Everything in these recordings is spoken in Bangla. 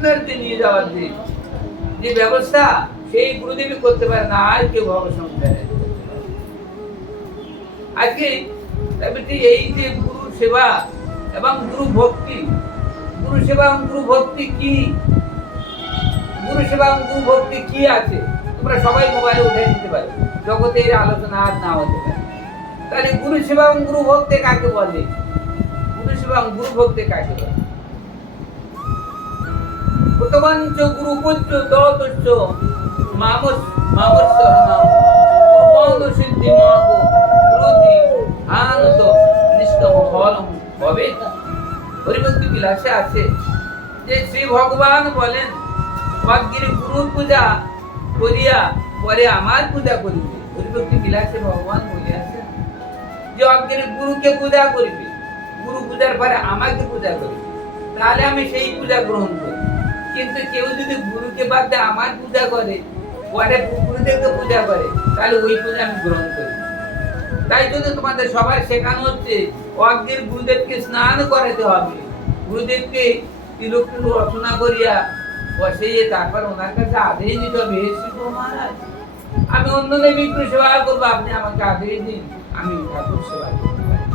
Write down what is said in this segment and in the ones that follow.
কৃষ্ণের যে নিয়ে যাওয়ার যে ব্যবস্থা, সেই গুরুদেবই করতে পারে না, আর কেউ ভব সংসারে। আজকে এই যে গুরু সেবা এবং গুরু ভক্তি, গুরু সেবা এবং গুরু ভক্তি কি, গুরু সেবা এবং গুরু ভক্তি কি আছে, তোমরা সবাই মোবাইলে উঠে নিতে পারো, জগতে এর আলোচনা আর না হতে পারে। তাহলে গুরু সেবা এবং গুরু ভক্তি কাকে বলে? গুরু সেবা এবং গুরু ভক্তি কাকে বলে? প্রতমঞ্চ গুরু পুত্র ততচ্চ মামস শরণম পূর্ণ সিদ্ধি মাগো প্রতি আনত নিষ্কাম ফলম হবে। হরিভক্তি বিলাসে আছে যে শ্রী ভগবান বলেন, অগ্রে গুরুর পূজা করিয়া পরে আমার পূজা করিবে। হরিভক্তি বিলাসে ভগবান বলিয়াছেন যে অগ্রে গুরুকে পূজা করিবে, গুরু পূজার পরে আমাকে পূজা করিবে, তাহলে আমি সেই পূজা গ্রহণ করি। কিন্তু কেউ যদি গুরুকে বাদ দিয়ে আমার পূজা করে, পরে গুরুদেবকে পূজা করে, তাহলে ওই পূজা আমি গ্রহণ করি। তাই জন্য তোমাদের সবাই শেখানো হচ্ছে অগ্রের গুরুদেবকে স্নান করাতে হবে, গুরুদেবকে তিলক রচনা করিয়া বসিয়ে তারপর ওনার কাছে আদেশ দিতে হবে, হে শ্রী গুরু মহারাজ, আমি অন্য দেবীকে সেবা করবো, আপনি আমাকে আদেশ দিন, আমি ঠাকুর সেবা করতে পারি।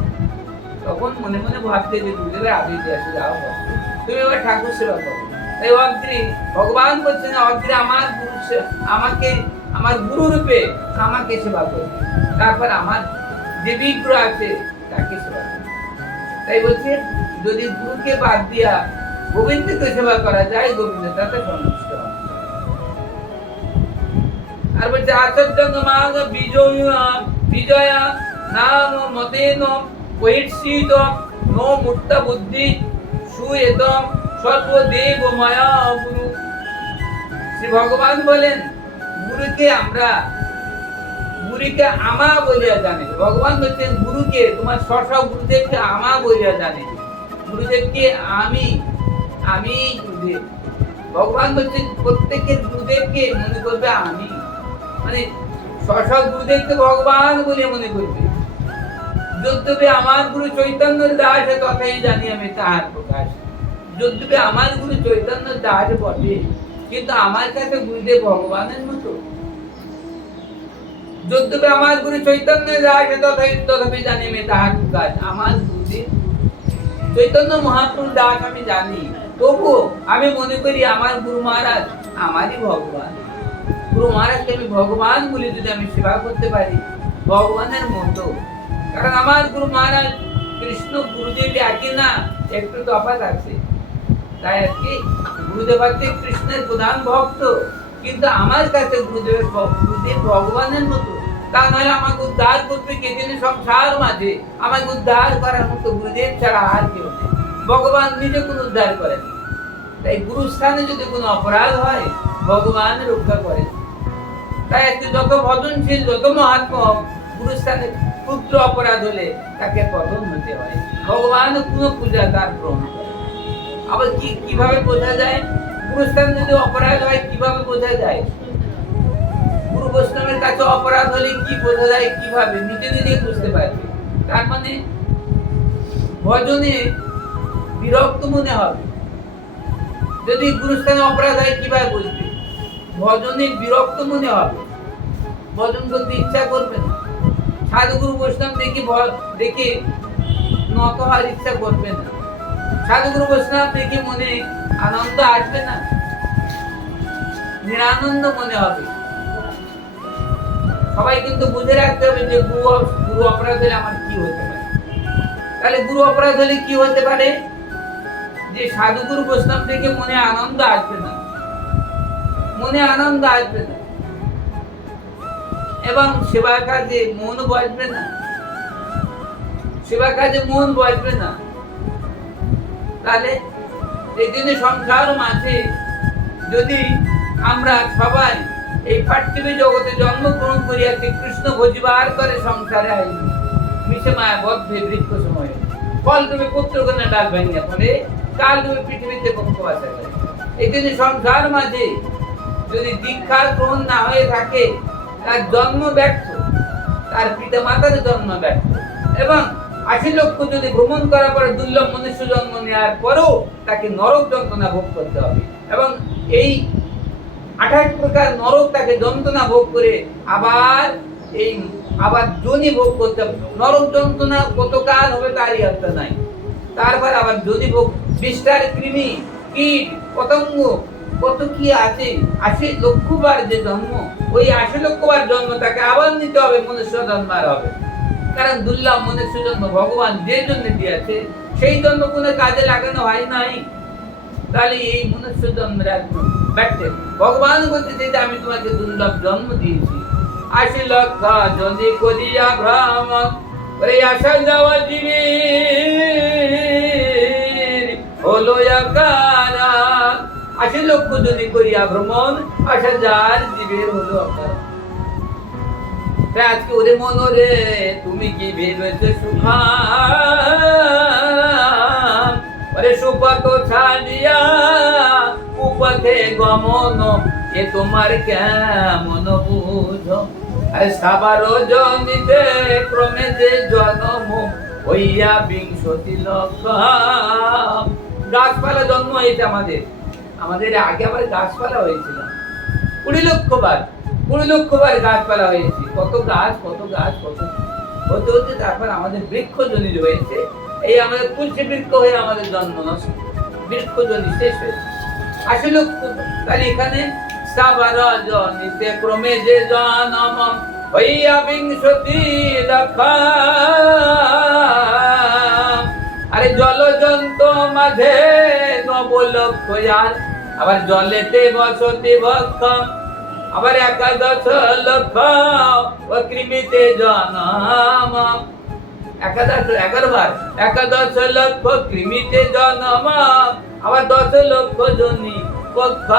তখন মনে মনে ভাবতে যে গুরুদেবের আদেশ দিয়ে আসে, যাও তুমি এবার ঠাকুর সেবা করো। তাই অগ্রে ভগবান বলছেন, অগ্রে আমার গুরু আমাকে আমার গুরু রূপে আমাকে সেবা করবে, তারপর আমার যে বিগ্রহ আছে তাকে সেবা করবে। তাই বলছে যদি গুরুকে বাদ দিয়া গোবিন্দকে সেবা করা যায়, গোবিন্দ তাতে সন্তুষ্ট হয়। আর বলছে আচার্য মাগ বিজয়া নাম মতেন বহির্ষিত নো মুক্ত বুদ্ধি সুয়েত সর্বদেব মায়া গুরু। শ্রী ভগবান বলেন গুরুকে আমা বলিয়া জানে। ভগবান বলছেন গুরুকে, তোমার স্ব গুরুদেবকে আমা বলিয়া জানে, গুরুদেবকে আমি গুরুদেব। ভগবান বলছেন প্রত্যেকের গুরুদেবকে মনে করবে আমি, মানে স্ব গুরুদেবকে ভগবান বলে মনে করবে। যদ্যপি আমার গুরু চৈতন্য দাস তথাই জানি আমি তাহার প্রকাশ। যদ্যপি আমার গুরু চৈতন্য দাস বটে, কিন্তু আমার কাছে গুরুদেব ভগবানের মতো। যদ্যপি আমার গুরু চৈতন্য দাস তথাপি জানি আমি তাহার প্রকাশ। আমার গুরুদেব চৈতন্য মহাপ্রভু দাস আমি জানি, তবু আমি মনে করি আমার গুরু মহারাজ আমারই ভগবান। গুরু মহারাজকে আমি ভগবান বলে যদি আমি সেবা করতে পারি, ভগবানের মতো। কারণ আমার গুরু মহারাজ কৃষ্ণ গুরুদেব একই না, একটু তফাৎ আছে। তাই আজকে গুরুদেব আছে কৃষ্ণের প্রধান ভক্ত, কিন্তু আমার কাছে গুরুদেব ভগবানের মতো। তা নয় আমাকে উদ্ধার করবে কে জানে সংসার মাঝে, আমাকে উদ্ধার করার মতো গুরুদেব ছাড়া আর কেউ নেই। ভগবান নিজে কোনো উদ্ধার করেন। তাই গুরুস্থানে যদি কোনো অপরাধ হয়, ভগবান রক্ষা করেন। তাই আজকে যত ভজনশীল যত মহাত্মা গুরুস্থানে ক্ষুদ্র অপরাধ হলে তাকে পতন হতে হয়, ভগবান কোনো পূজা তার গ্রহণ করে। আবার কিভাবে বোঝা যায় গুরুস্থানে যদি অপরাধ হয়, কিভাবে বোঝা যায়? গুরু বৈষ্ণবের কাছে অপরাধ হলে কি বোঝা যায়, কিভাবে নিজে নিজে বুঝতে পারবে। তার মানে ভজনে বিরক্ত মনে হবে। যদি গুরুস্থানে অপরাধ হয় কিভাবে বুঝবে? ভজনে বিরক্ত মনে হবে, ভজন করতে ইচ্ছা করবে না। সাধুগুরু বৈষ্ণব দেখে নত হওয়ার ইচ্ছা করবে না। সাধুগুরু বৈষ্ণব দেখে মনে আনন্দ আসবে না, নিরানন্দ মনে হবে। সবাই কিন্তু বুঝে রাখতে হবে যে গুরু অপরাধ হলে আমার কি হতে পারে। তাহলে গুরু অপরাধ হলে কি হতে পারে? যে সাধুগুরু বৈষ্ণব দেখে মনে আনন্দ আসবে না, মনে আনন্দ আসবে না, এবং সেবা কাজে মন বসবে না, সেবা কাজে মন বসবে না। তাহলে এই জন্য সংসার মাঝে যদি আমরা সবাই এই পার্থিব জগতে জন্মগ্রহণ করিয়াছি, কৃষ্ণ ভজিবার করে সংসারে আইনি মিশে মায়া বদ্ধে বৃক্ষ সময়ে ফল তুমি পুত্রকন্যা ডাল ভাঙিয়া পড়ে কাল তুমি পৃথিবীতে পক্ষ বাসা করে। এই জন্য সংসার মাঝে যদি দীক্ষার গ্রহণ না হয়ে থাকে, তার জন্ম ব্যর্থ, তার পিতা মাতার জন্ম ব্যর্থ, এবং 80 লক্ষ যদি ভ্রমণ করার পরে দুর্লভ মনুষ্য জন্ম নেওয়ার পরেও তাকে নরক যন্ত্রণা ভোগ করতে হবে, এবং এই 28 প্রকার নরক তাকে যন্ত্রণা ভোগ করে আবার যোনি ভোগ করতে হবে। নরক যন্ত্রণা কতকাল হবে তারই অর্থ নাই। তারপর আবার যোনি ভোগ, বিষ্ঠার কৃমি, কীট, পতঙ্গ, কত কি আছে। 80 লক্ষবার যে জন্ম, ওই 80 লক্ষবার জন্ম তাকে আবার নিতে হবে, মনুষ্য জন্মার হবে। কারণ দুর্লভ মনুষ্য জন্ম ভগবান যে জন্য দিয়েছে সেই জন্য কোনো কাজে লাগানো হয় নাই। তাহলে এই মনুষ্য জন্মের একদম ব্যর্থ। ভগবান বলতে যে আমি তোমাকে দুর্লভ জন্ম দিয়েছি। 80 লক্ষ যদি করিয়া ভ্রমণ করে আসা যাওয়া জীবের হলো আকারা। 80 লক্ষ যদি করিয়া ভ্রমণ আসা যার জীবের হলো আকারা। আজকে ওরে মনরে তুমি কি ভেবেছো সুখাম, ওরে সুপথ ছাড়িয়া কুপথে গমন, এ তোমার কেমন বুঝো। আরে সাবার জনিতে ক্রমে যে জন্ম হইয়া 20 লক্ষ। গাছপালা জন্ম হয়েছে আমাদের আগে আবার গাছপালা হয়েছিল 20 লক্ষবার। 20 লক্ষবার গাছপালা হয়েছে। কত গাছ হতে হতে তারপর আমাদের বৃক্ষ জনি হয়েছে। এই আমাদের তুলসী বৃক্ষ হয়ে আমাদের জন্ম নষ্ট, বৃক্ষ জনি শেষ হয়েছে। 80 লক্ষ। তাহলে এখানে সাবার জনিতে ক্রমে যে জন্ম হইয়া 20 লক্ষ। আরে জলজন্ত মাঝে 9 লক্ষ, আবার জলেতে বসতি ভক্ষম, আবার 11 লক্ষ ও কৃমিতে জন্ম। 11 বার 11 লক্ষ কৃমিতে জন্ম, আবার 10 লক্ষ জনি পক্ষ,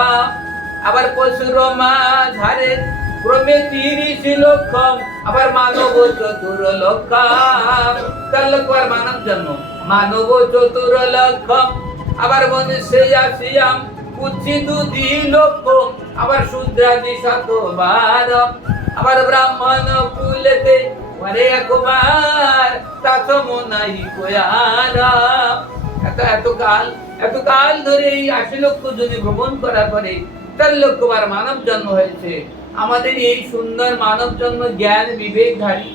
আবার পশুর মাঝারে ক্রমে 30 লক্ষ, আবার মানব 4 লক্ষ। 4 লক্ষ আর মানব জন্ম, মানব 4 লক্ষ, আবার মনুষ্য আসিয়াম উচ্ছিত 2 লক্ষ, আবার শূদ্রাদি 7 আবার ব্রাহ্মণ কুলেতে ওরে একবার তাতম নাই কোয়ার। এত কাল ধরে এই 80 লক্ষ যদি ভ্রমণ করার পরে 4 লক্ষবার মানব জন্ম হয়েছে। আমাদের এই সুন্দর মানব জন্ম জ্ঞান বিবেকধারী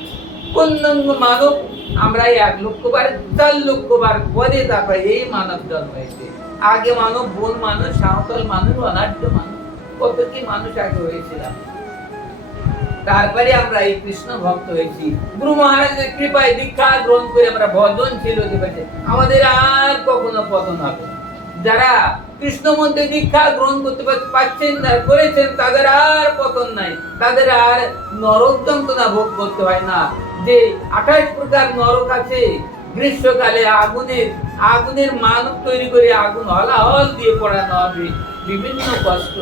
পূর্ণাঙ্গ মানব আমরা 1 লক্ষবার 4 লক্ষবার পরে তারপরে এই মানব জন্ম হয়েছে। আগে মানব, বন মানুষ, সাঁওতাল মানুষ, অনাঢ্য মানুষ, কত কি মানুষ আগে হয়েছিলাম। তারপরে আমরা এই কৃষ্ণ ভক্ত হয়েছি। গুরু মহারাজের কৃপায় দীক্ষা গ্রহণ করে আমরা ভজনশীল হতে পেরেছি। আমাদের আর কখনো পতন হবে। যারা কৃষ্ণ মন্ত্রে দীক্ষা গ্রহণ করতে পারছেন না, করেছেন, তাদের আর পতন নাই, তাদের আর নরক যন্ত্রণা ভোগ করতে হয় না। যে 28 প্রকার নরক আছে, গ্রীষ্মকালে আগুনের মানব তৈরি করে আগুন হলাহল দিয়ে পড়ানো হবে, বিভিন্ন কষ্ট,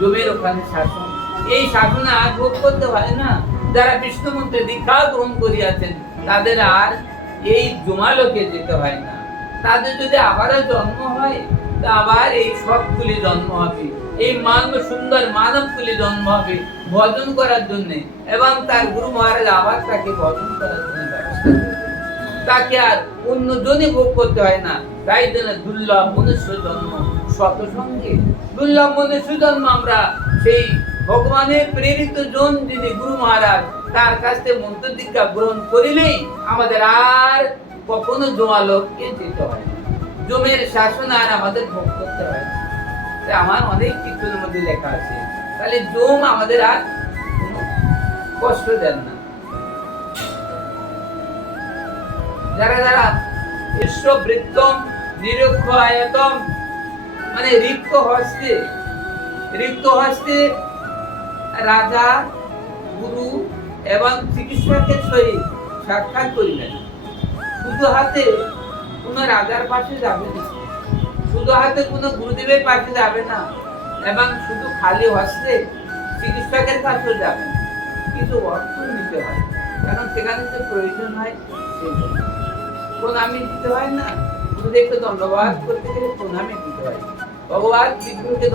জমের ওখানে শাসন, এই শাসনে আর ভোগ করতে হয় না। যারা বিষ্ণু মন্ত্রে দীক্ষা গ্রহণ করিয়াছেন তাদের আর এই জমালোকে যেতে হয় না। তাদের যদি আবারও জন্ম হয়, আবার এই সবগুলি জন্ম হবে, এই মানব সুন্দর মানবগুলি জন্ম হবে ভজন করার জন্য, এবং তার গুরু মহারাজ আবার তাকে ভজন করার জন্য ব্যবস্থা করবে। তাকে আর অন্য জনে ভোগ করতে হয় না। তাই জন্য দুর্লভ মনুষ্য জন্ম সতসঙ্গে, দুর্লভ মনুষ্য জন্ম আমরা সেই ভগবানের প্রেরিত জন যিনি গুরু মহারাজ, তার কাছ থেকে মন্ত্র দীক্ষা গ্রহণ করিলেই আমাদের আর কখনো জমালোককে যেতে হয় না, জমের শাসন আর আমাদের ভোগ করতে হয় না। আমার অনেক কীর্তনের মধ্যে লেখা আছে। তাহলে জম আমাদের আর কষ্ট দেন না। যারা যারা বিশ্ববৃত্তম নিরক্ষ আয়তম, মানে রিক্ত হস্তে রাজা, গুরু এবং চিকিৎসকের সহিত সাক্ষাৎ করিলেন। শুধু হাতে কোনো রাজার পাশে যাবে না, শুধু হাতে কোনো গুরুদেবের পাশে যাবে না, এবং শুধু খালি হস্তে চিকিৎসকের কাছেও যাবে না। কিছু অর্থ নিতে হয়, কারণ সেখানে যে প্রয়োজন হয় সেই প্রণামী দিতে হয় না। গুরুদেবকে ধন্যবাদ করতে গেলে প্রণামী দিতে হয়। ভগবান বিষ্ণুকে